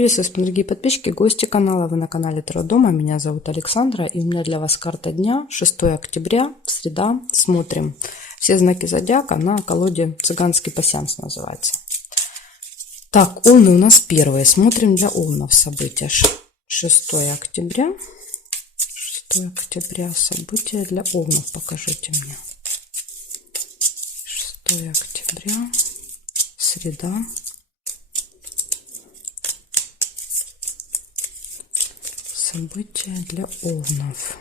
Приветствую вас, дорогие подписчики, гости канала. Вы на канале Таро Дома. Меня зовут Александра, и у меня для вас карта дня, 6 октября, среда. Смотрим все знаки зодиака на колоде «Цыганский пасьянс» называется. Так, овны у нас первые. Смотрим для овнов события. 6 октября. 6 октября. События для овнов. Покажите мне. 6 октября. Среда. События для овнов.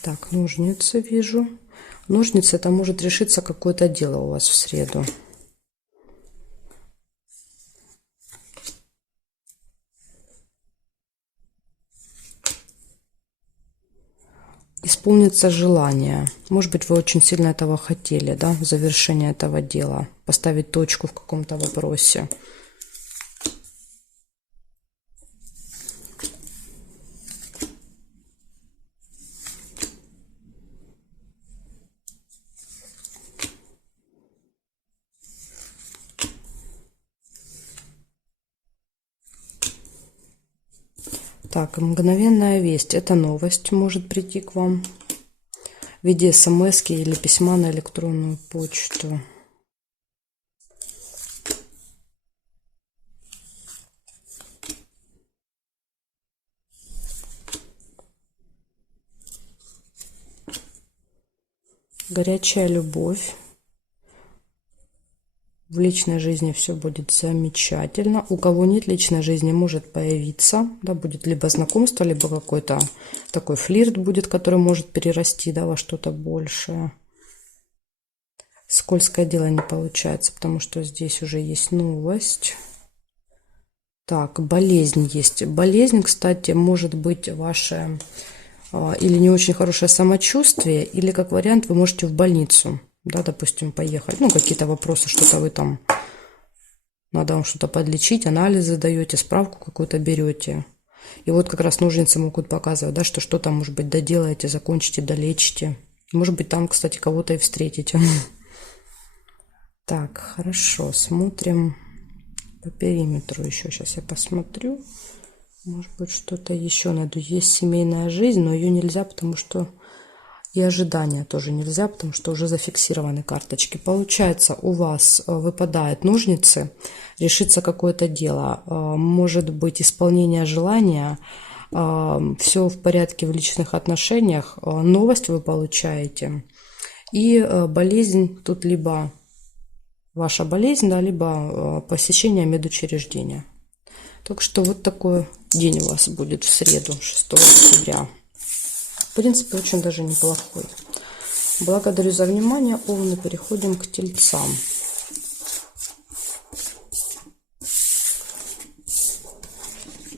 Так, ножницы вижу. Ножницы — это может решиться какое-то дело у вас в среду. Исполнится желание. Может быть, вы очень сильно этого хотели, да, завершение этого дела. Поставить точку в каком-то вопросе. Так, мгновенная весть. Это новость может прийти к вам в виде смс-ки или письма на электронную почту. Горячая любовь. В личной жизни все будет замечательно. У кого нет личной жизни, может появиться, да, будет либо знакомство, либо какой-то такой флирт будет, который может перерасти, да, во что-то большее. Скользкое дело не получается, потому что здесь уже есть новость. Так, болезнь есть. Болезнь, кстати, может быть ваше или не очень хорошее самочувствие, или как вариант вы можете в больницу. Да, допустим, поехать. Ну, какие-то вопросы, что-то вы там, надо вам что-то подлечить, анализы даете, справку какую-то берете. И вот как раз ножницы могут показывать, да, что что-то, может быть, доделаете, закончите, долечите. Может быть, там, кстати, кого-то и встретите. Так, хорошо, смотрим по периметру еще. Сейчас я посмотрю. Может быть, что-то еще найду. Есть семейная жизнь, но ее нельзя, потому что... И ожидания тоже нельзя, потому что уже зафиксированы карточки. Получается, у вас выпадают ножницы, решится какое-то дело. Может быть, исполнение желания, все в порядке в личных отношениях, новость вы получаете. И болезнь, тут либо ваша болезнь, да, либо посещение медучреждения. Так что вот такой день у вас будет в среду, 6 октября. В принципе, очень даже неплохой. Благодарю за внимание, овны. Переходим к тельцам.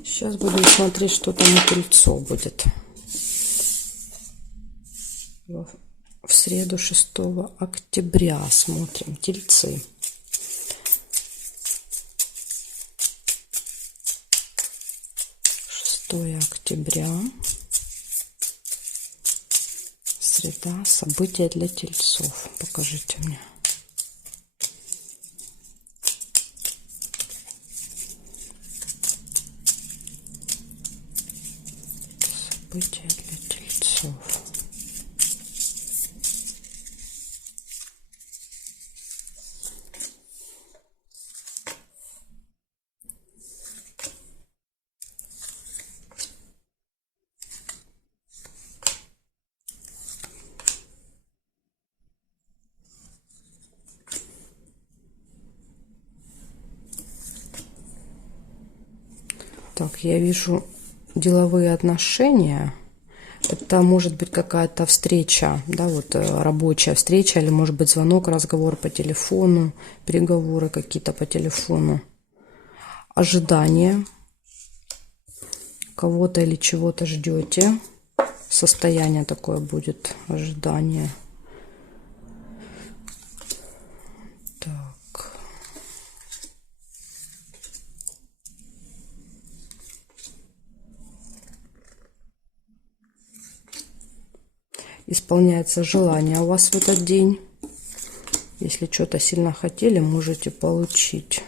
Сейчас буду смотреть, что там у тельцов будет. В среду 6 октября смотрим. Тельцы. Октября. Среда. События для тельцов. Покажите мне. События для тельцов. Так, я вижу деловые отношения. Это может быть какая-то встреча, да, вот рабочая встреча, или может быть звонок, разговор по телефону, переговоры какие-то по телефону. Ожидание. Кого-то или чего-то ждете. состояние такое будет, ожидание. Так. Исполняется желание у вас в этот день. Если что-то сильно хотели, можете получить.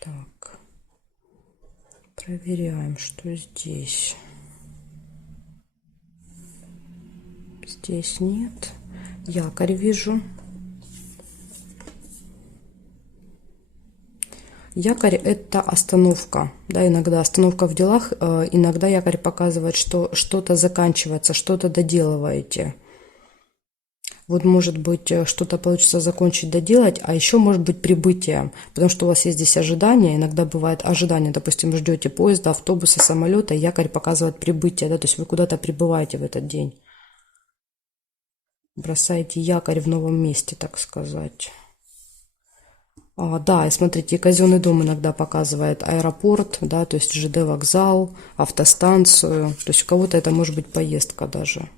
Так. Проверяем, что здесь. Здесь нет. Якорь вижу. Якорь — это остановка. Да, иногда остановка в делах, иногда якорь показывает, что что-то заканчивается, что-то доделываете. Вот может быть что-то получится закончить, доделать, а еще может быть прибытие, потому что у вас есть здесь ожидание, иногда бывает ожидание, допустим, ждете поезда, автобуса, самолета, якорь показывает прибытие, да, то есть вы куда-то прибываете в этот день. Бросаете якорь в новом месте, так сказать. Да, и смотрите, казенный дом иногда показывает аэропорт, да, то есть ЖД вокзал, автостанцию, то есть у кого-то это может быть поездка даже.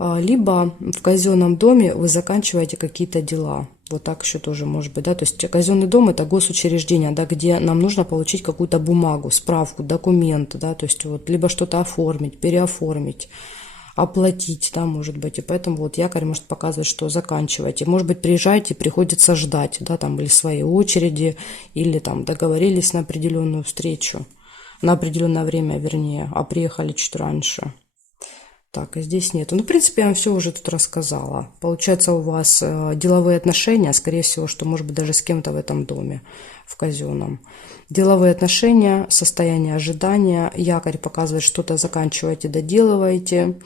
Либо в казенном доме вы заканчиваете какие-то дела. Вот так еще тоже может быть, да, то есть казенный дом — это госучреждение, да, где нам нужно получить какую-то бумагу, справку, документ, да, то есть вот либо что-то оформить, переоформить, оплатить, да, может быть, и поэтому вот якорь может показывать, что заканчиваете. Может быть, приезжаете, приходится ждать, да, там, или своей очереди, или там договорились на определенную встречу, на определенное время, вернее, а приехали чуть раньше. Так, и здесь нету. Ну, в принципе, я вам все уже тут рассказала. Получается, у вас деловые отношения, скорее всего, что, может быть, даже с кем-то в этом доме, в казенном. Деловые отношения, состояние ожидания, якорь показывает, что-то заканчиваете, доделываете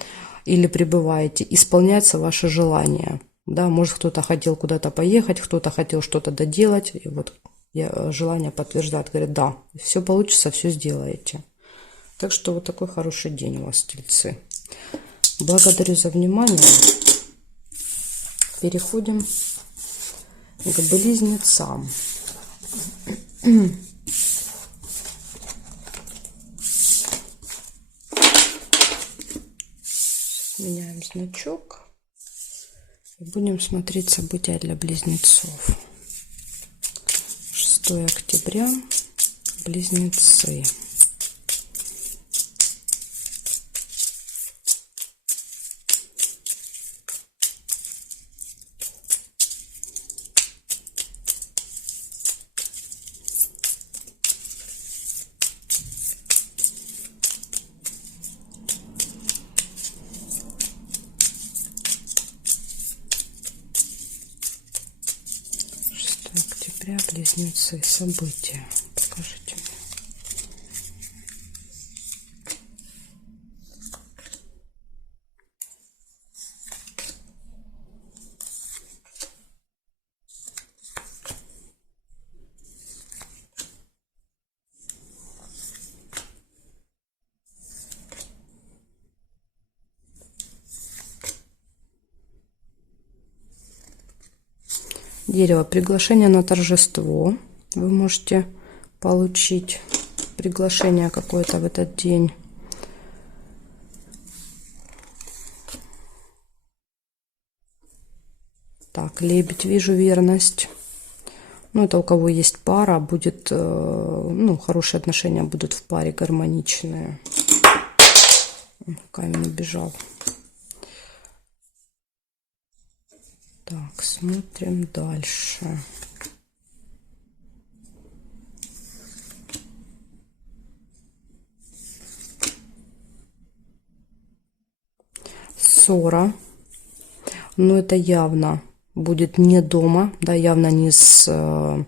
или прибываете, исполняется ваше желание. Да, может, кто-то хотел куда-то поехать, кто-то хотел что-то доделать, и вот желание подтверждает, говорит, да, все получится, все сделаете. Так что вот такой хороший день у вас, тельцы. Благодарю за внимание. Переходим к близнецам. Меняем значок. И будем смотреть события для близнецов. 6 октября. Близнецы. Близнецы, события. Покажите мне. Дерево. Приглашение на торжество. Вы можете получить приглашение какое-то в этот день. Так, лебедь, вижу верность. Ну, это у кого есть пара, будет, ну, хорошие отношения будут в паре, гармоничные. Камень убежал. Так, смотрим дальше. Ссора. Но это явно будет не дома, да, явно не с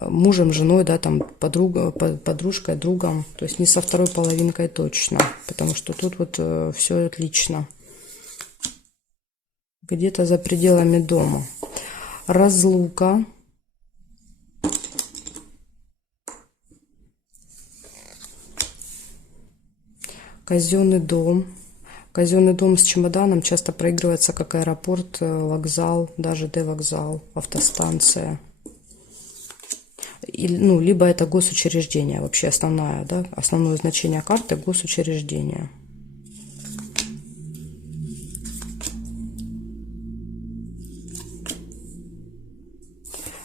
мужем, женой, да, там подружкой, другом, то есть не со второй половинкой точно, потому что тут вот все отлично. Где-то за пределами дома. Разлука. Казенный дом. Казенный дом с чемоданом часто проигрывается как аэропорт, вокзал, даже Д-вокзал, автостанция. Ну, либо это госучреждение, вообще основное, да, основное значение карты госучреждение.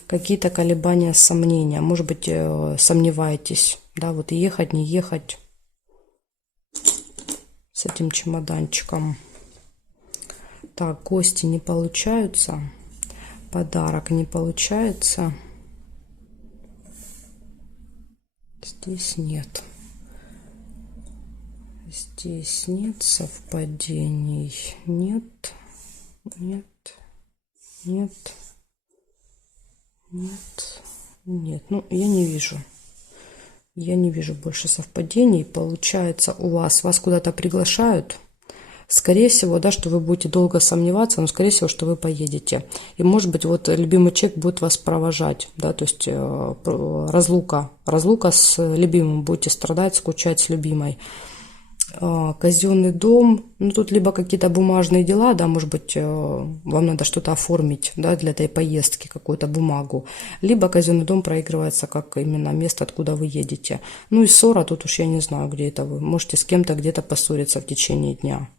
Какие-то колебания, сомнения, может быть, сомневаетесь, да, вот ехать, не ехать с этим чемоданчиком. Так, гости не получаются, подарок не получается. Здесь нет. Здесь нет совпадений. Нет, нет, нет, нет, нет. Ну, я не вижу. Я не вижу больше совпадений. Получается, вас куда-то приглашают. Скорее всего, да, что вы будете долго сомневаться, но скорее всего, что вы поедете. И может быть, вот любимый человек будет вас провожать, да, то есть разлука с любимым, будете страдать, скучать с любимой. Казенный дом, ну тут либо какие-то бумажные дела, да, может быть, вам надо что-то оформить, да, для этой поездки, какую-то бумагу, либо казенный дом проигрывается как именно место, откуда вы едете. Ну и ссора, тут уж я не знаю, где это вы, можете с кем-то где-то поссориться в течение дня.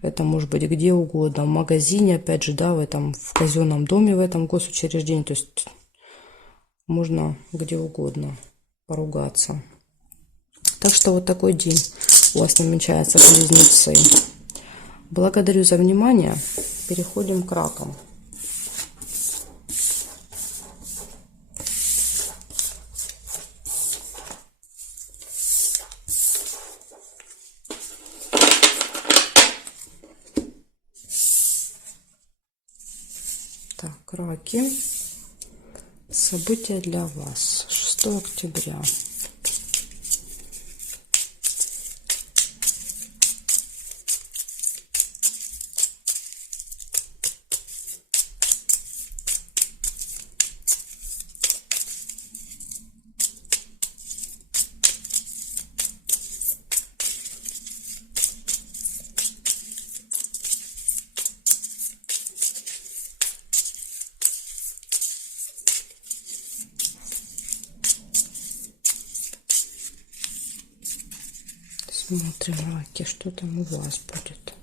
Это может быть где угодно, в магазине, опять же, да, в казенном доме, в этом госучреждении, то есть можно где угодно поругаться. Так что вот такой день у вас намечается, близнецы. Благодарю за внимание. Переходим к ракам. Так, раки. События для вас. 6 октября. Смотрим, раки, что там у вас будет.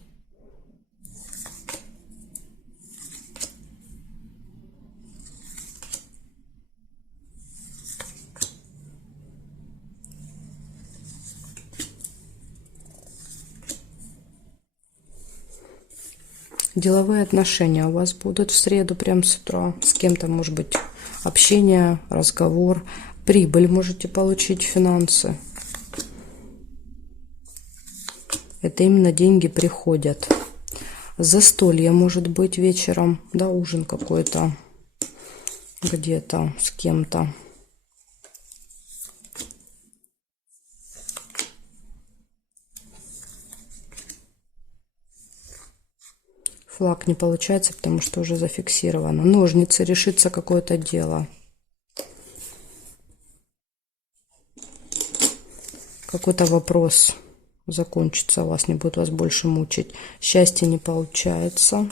Деловые отношения у вас будут в среду, прям с утра. С кем-то, может быть, общение, разговор. Прибыль можете получить, финансы. Это именно деньги приходят. Застолье может быть вечером, да, ужин какой-то где-то с кем-то. Флаг не получается, потому что уже зафиксировано. Ножницы, решится какое-то дело. Какой-то вопрос закончится, вас не будет вас больше мучить. Счастье не получается.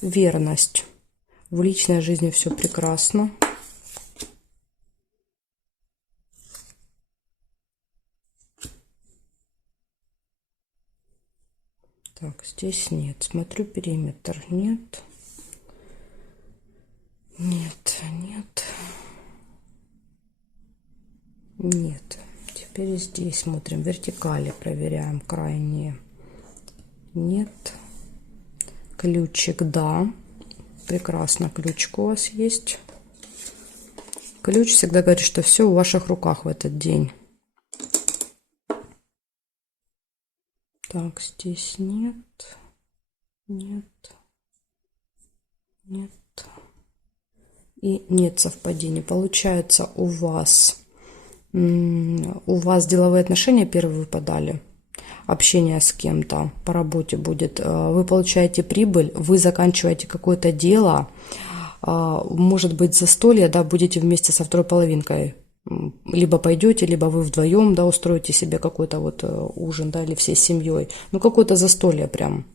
Верность. В личной жизни все прекрасно. Так, здесь нет. Смотрю периметр. Нет. Нет, нет. Нет. Теперь здесь смотрим. Вертикали проверяем. Крайние. Нет. Ключик, да. Прекрасно. Ключик у вас есть. Ключ всегда говорит, что все в ваших руках в этот день. Так, здесь нет, нет, нет. И нет совпадений. Получается, у вас деловые отношения первые выпадали. общение с кем-то по работе будет. Вы получаете прибыль, вы заканчиваете какое-то дело, может быть застолье, да, будете вместе со второй половинкой. Либо пойдете, либо вы вдвоем, да, устроите себе какой-то вот ужин, да, или всей семьей. Ну, какое-то застолье прям.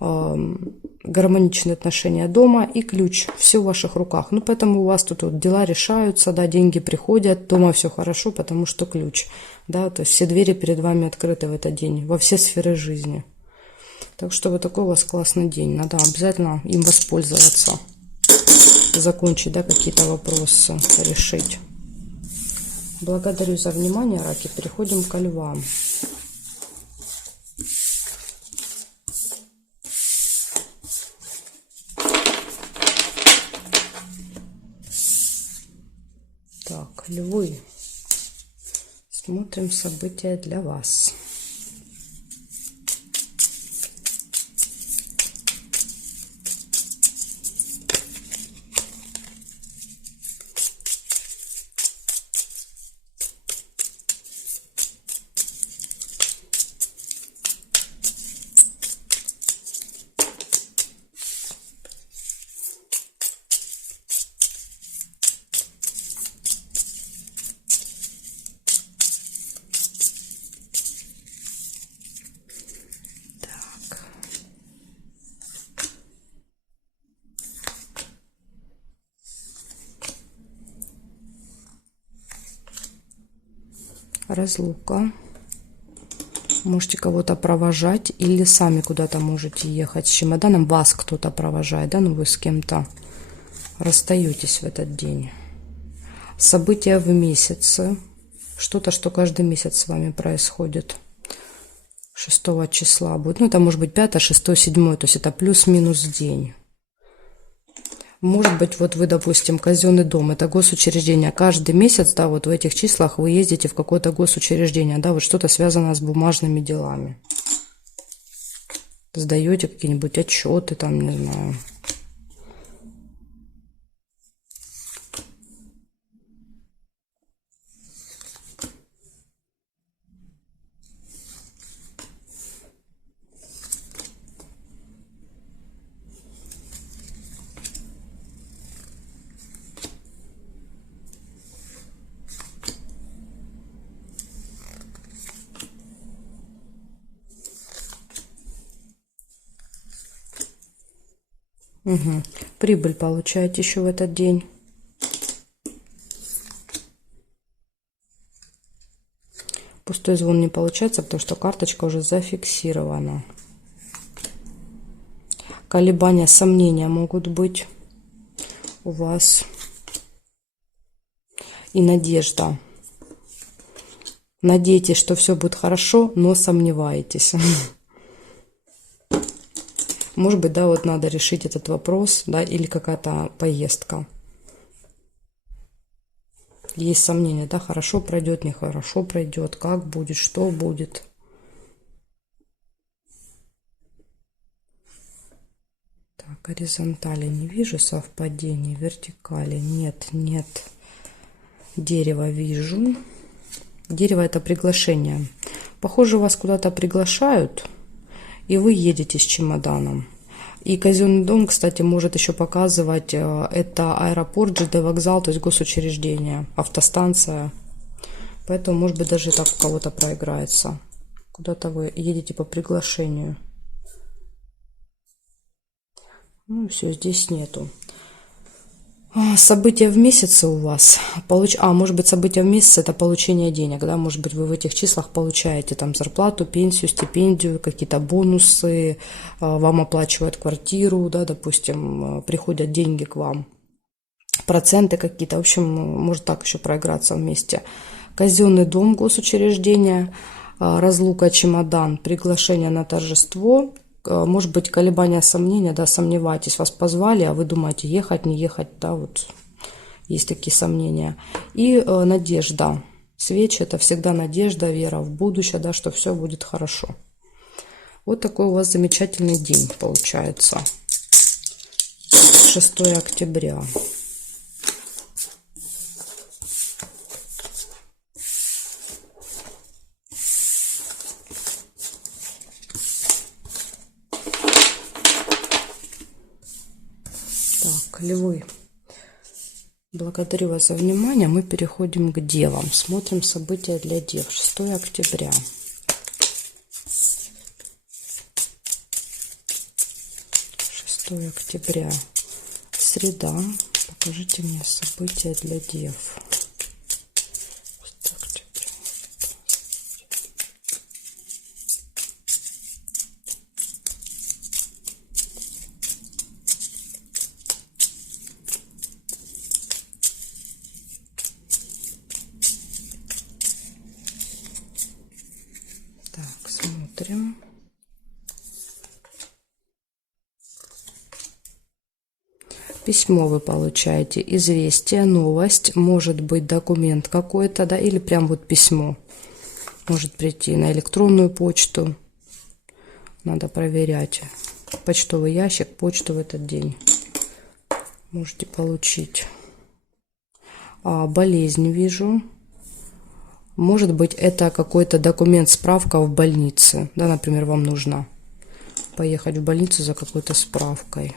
Гармоничные отношения дома и ключ. Все в ваших руках. Ну, поэтому у вас тут вот дела решаются, да, деньги приходят, дома все хорошо, потому что ключ. Да, то есть все двери перед вами открыты в этот день, во все сферы жизни. Так что вот такой у вас классный день. Надо обязательно им воспользоваться. Закончить, да, какие-то вопросы, решить. Благодарю за внимание, раки. Переходим к львам. Так, львы. Смотрим события для вас. Разлука. Можете кого-то провожать или сами куда-то можете ехать с чемоданом. Вас кто-то провожает, да, ну вы с кем-то расстаетесь в этот день. События в месяце. Что-то, что каждый месяц с вами происходит. 6 числа будет. Ну, это может быть 5, 6, 7. То есть это плюс-минус день. Может быть, вот вы, допустим, казенный дом, это госучреждение. Каждый месяц, да, вот в этих числах вы ездите в какое-то госучреждение, да, вот что-то связано с бумажными делами. Сдаете какие-нибудь отчеты, там, не знаю. Угу. Прибыль получаете еще в этот день. Пустой звон не получается, потому что карточка уже зафиксирована. Колебания, сомнения могут быть у вас. И надежда. Надеетесь, что все будет хорошо, но сомневаетесь. Может быть, да, вот надо решить этот вопрос, да, или какая-то поездка. Есть сомнения, да, хорошо пройдет, нехорошо пройдет, как будет, что будет. Так, горизонтали не вижу совпадений, вертикали нет, нет. Дерево вижу. Дерево — это приглашение. Похоже, вас куда-то приглашают, и вы едете с чемоданом. И казенный дом, кстати, может еще показывать, это аэропорт, ЖД вокзал, то есть госучреждение, автостанция. Поэтому, может быть, даже и так у кого-то проиграется. Куда-то вы едете по приглашению. Ну, все, здесь нету. События в месяце у вас. Может быть, события в месяце — это получение денег, да? Может быть, вы в этих числах получаете там зарплату, пенсию, стипендию, какие-то бонусы, вам оплачивают квартиру, да, допустим, приходят деньги к вам, проценты какие-то. В общем, может так еще проиграться вместе. Казенный дом, госучреждение, разлука, чемодан, приглашение на торжество. Может быть, колебания, сомнения, да, сомневаетесь, вас позвали, а вы думаете, ехать, не ехать, да, вот есть такие сомнения. И надежда. Свечи — это всегда надежда, вера в будущее, да, что все будет хорошо. Вот такой у вас замечательный день получается. 6 октября. Так, львы. Благодарю вас за внимание. Мы переходим к девам. Смотрим события для дев. 6 октября. 6 октября. Среда. Покажите мне события для дев. 6 октября. Так, смотрим. Письмо вы получаете, известие, новость, может быть документ какой-то, да, или прям вот письмо. Может прийти на электронную почту. Надо проверять. Почтовый ящик, почту в этот день можете получить. Болезнь вижу. Может быть, это какой-то документ, справка в больнице. Да, например, вам нужно поехать в больницу за какой-то справкой.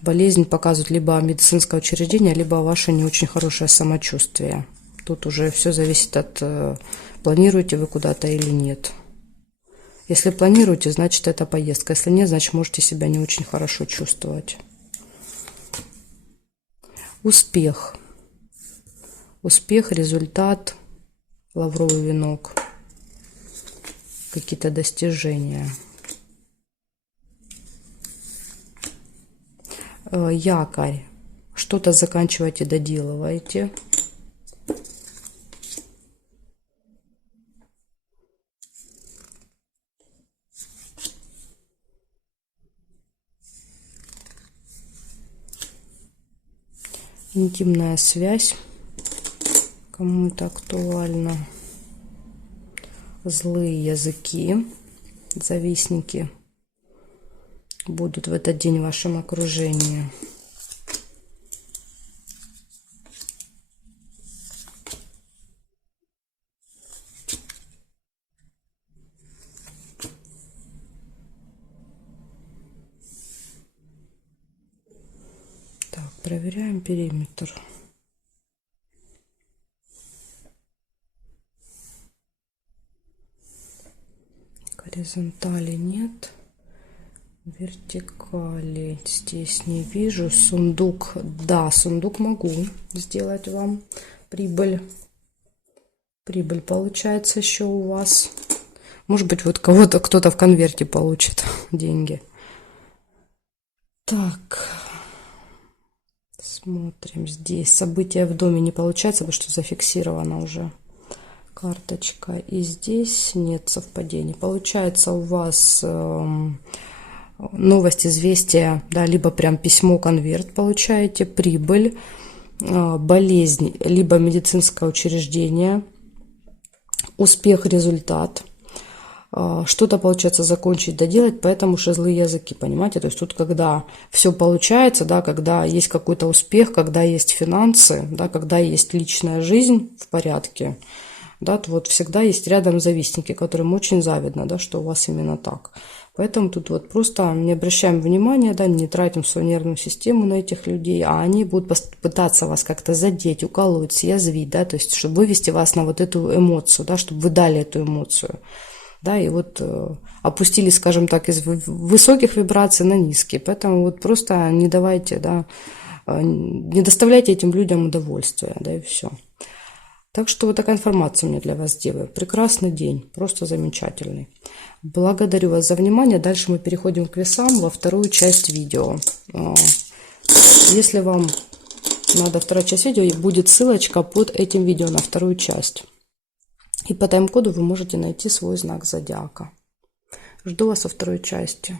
Болезнь показывает либо медицинское учреждение, либо ваше не очень хорошее самочувствие. Тут уже все зависит от, планируете вы куда-то или нет. Если планируете, значит это поездка. Если нет, значит можете себя не очень хорошо чувствовать. Успех. Успех, результат, лавровый венок. Какие-то достижения. Якорь. Что-то заканчиваете, доделываете. Интимная связь. Кому-то актуально. Злые языки. Завистники будут в этот день в вашем окружении. Так, проверяем периметр. Горизонтали нет. Вертикали здесь не вижу. Сундук. Да, сундук могу сделать вам. Прибыль. Прибыль получается еще у вас. Может быть, вот кого-то, кто-то в конверте получит деньги. Так. Смотрим здесь. События в доме не получается, потому что зафиксировано уже карточка. И здесь нет совпадений. Получается у вас новость, известие, да, либо прям письмо, конверт получаете, прибыль, болезнь, либо медицинское учреждение, успех, результат. Что-то получается закончить, доделать, поэтому что злые языки, понимаете? То есть тут, когда все получается, да, когда есть какой-то успех, когда есть финансы, да, когда есть личная жизнь в порядке, да, то вот всегда есть рядом завистники, которым очень завидно, да, что у вас именно так. Поэтому тут вот просто не обращаем внимания, да, не тратим свою нервную систему на этих людей, а они будут пытаться вас как-то задеть, уколоть, съязвить, да, то есть чтобы вывести вас на вот эту эмоцию, да, чтобы вы дали эту эмоцию. Да, и вот опустились, скажем так, из высоких вибраций на низкие. Поэтому вот просто не давайте, да, не доставляйте этим людям удовольствия, да, и все. Так что вот такая информация у меня для вас, девы. Прекрасный день, просто замечательный. Благодарю вас за внимание. Дальше мы переходим к весам во вторую часть видео. Если вам надо вторая часть видео, будет ссылочка под этим видео на вторую часть. И по тайм-коду вы можете найти свой знак зодиака. Жду вас во второй части.